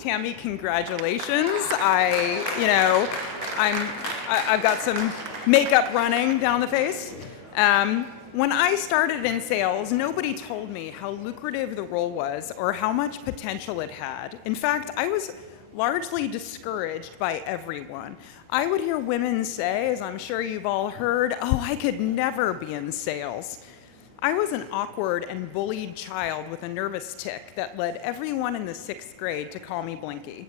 Tammy, congratulations. I've got some makeup running down the face. When I started in sales, nobody told me how lucrative the role was or how much potential it had. In fact, I was largely discouraged by everyone. I would hear women say, as I'm sure you've all heard, "Oh, I could never be in sales." I was an awkward and bullied child with a nervous tic that led everyone in the 6th grade to call me Blinky.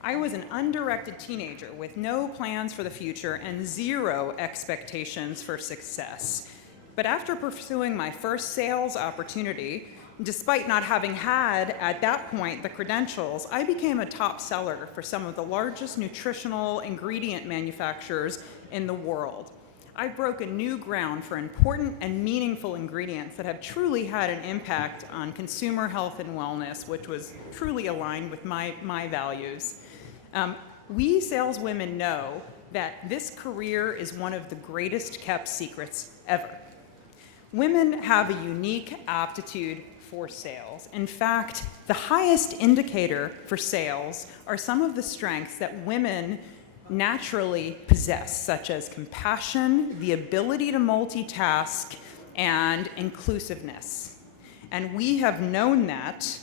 I was an undirected teenager with no plans for the future and zero expectations for success. But after pursuing my first sales opportunity, despite not having had, at that point, the credentials, I became a top seller for some of the largest nutritional ingredient manufacturers in the world. I've broken new ground for important and meaningful ingredients that have truly had an impact on consumer health and wellness, which was truly aligned with my values. We saleswomen know that this career is one of the greatest kept secrets ever. Women have a unique aptitude for sales. In fact, the highest indicator for sales are some of the strengths that women naturally possess, such as compassion, the ability to multitask, and inclusiveness. And we have known that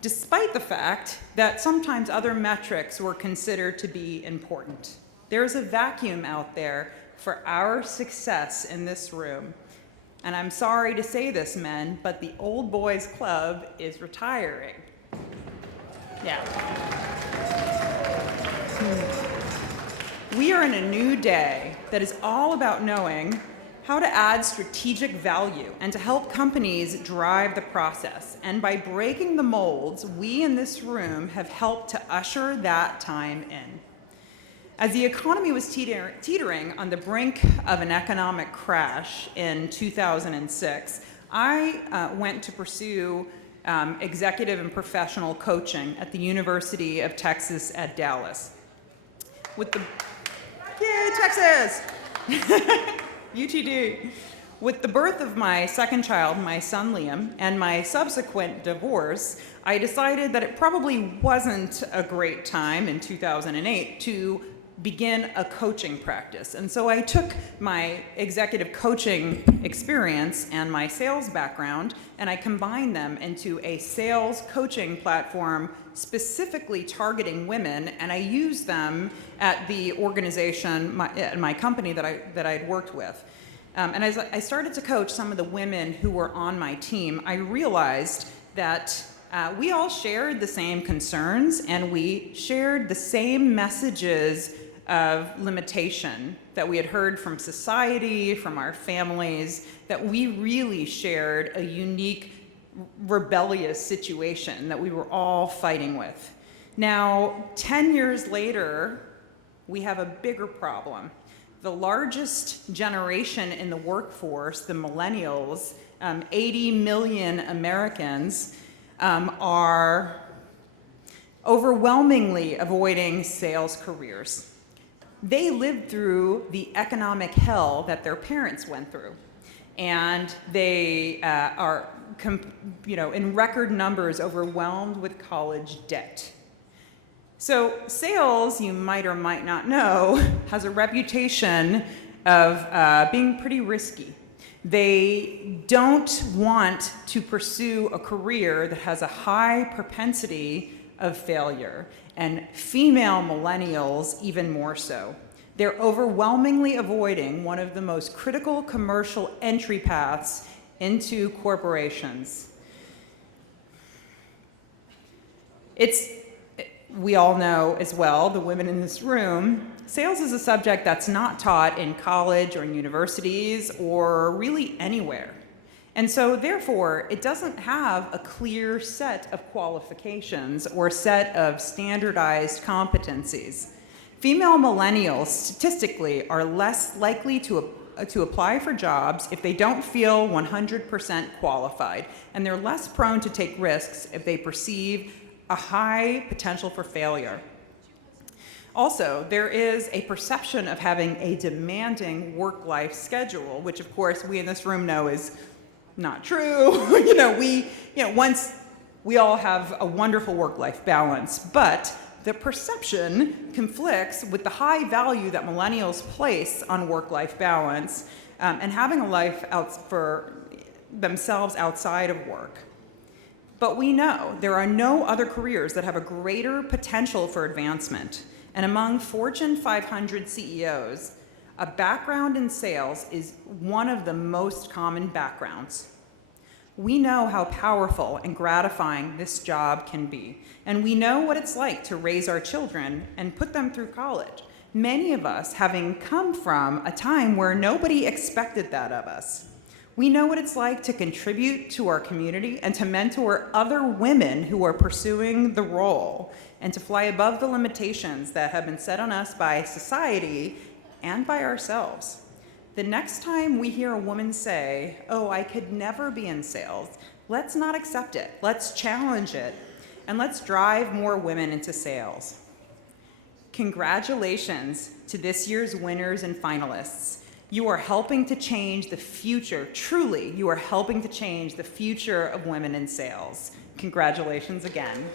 despite the fact that sometimes other metrics were considered to be important. There's a vacuum out there for our success in this room. And I'm sorry to say this, men, but the old boys club is retiring. Yeah. We are in a new day that is all about knowing how to add strategic value and to help companies drive the process. And by breaking the molds, we in this room have helped to usher that time in. As the economy was teetering on the brink of an economic crash in 2006, I went to pursue executive and professional coaching at the University of Texas at Dallas. Yay, Texas! UTD. With the birth of my second child, my son Liam, and my subsequent divorce, I decided that it probably wasn't a great time in 2008 to begin a coaching practice. And so I took my executive coaching experience and my sales background, and I combined them into a sales coaching platform specifically targeting women, and I used them at the organization, my company that I'd worked with. And as I started to coach some of the women who were on my team, I realized that we all shared the same concerns, and we shared the same messages of limitation that we had heard from society, from our families, that we really shared a unique, rebellious situation that we were all fighting with. Now, 10 years later, we have a bigger problem. The largest generation in the workforce, the millennials, 80 million Americans, are overwhelmingly avoiding sales careers. They lived through the economic hell that their parents went through, and they are, in record numbers, overwhelmed with college debt. So sales, you might or might not know, has a reputation of being pretty risky. They don't want to pursue a career that has a high propensity of failure, and female millennials even more so. They're overwhelmingly avoiding one of the most critical commercial entry paths into corporations. We all know as well, the women in this room, sales is a subject that's not taught in college or in universities or really anywhere. And so therefore, it doesn't have a clear set of qualifications or set of standardized competencies. Female millennials statistically are less likely to apply for jobs if they don't feel 100% qualified, and they're less prone to take risks if they perceive a high potential for failure. Also, there is a perception of having a demanding work-life schedule, which of course we in this room know is not true. Once We all have a wonderful work-life balance, but the perception conflicts with the high value that millennials place on work-life balance and having a life out for themselves outside of work. But we know there are no other careers that have a greater potential for advancement. And among Fortune 500 CEOs, a background in sales is one of the most common backgrounds. We know how powerful and gratifying this job can be, and we know what it's like to raise our children and put them through college. Many of us having come from a time where nobody expected that of us. We know what it's like to contribute to our community and to mentor other women who are pursuing the role and to fly above the limitations that have been set on us by society and by ourselves. The next time we hear a woman say, "Oh, I could never be in sales," let's not accept it. Let's challenge it, and let's drive more women into sales. Congratulations to this year's winners and finalists. You are helping to change the future. Truly, you are helping to change the future of women in sales. Congratulations again.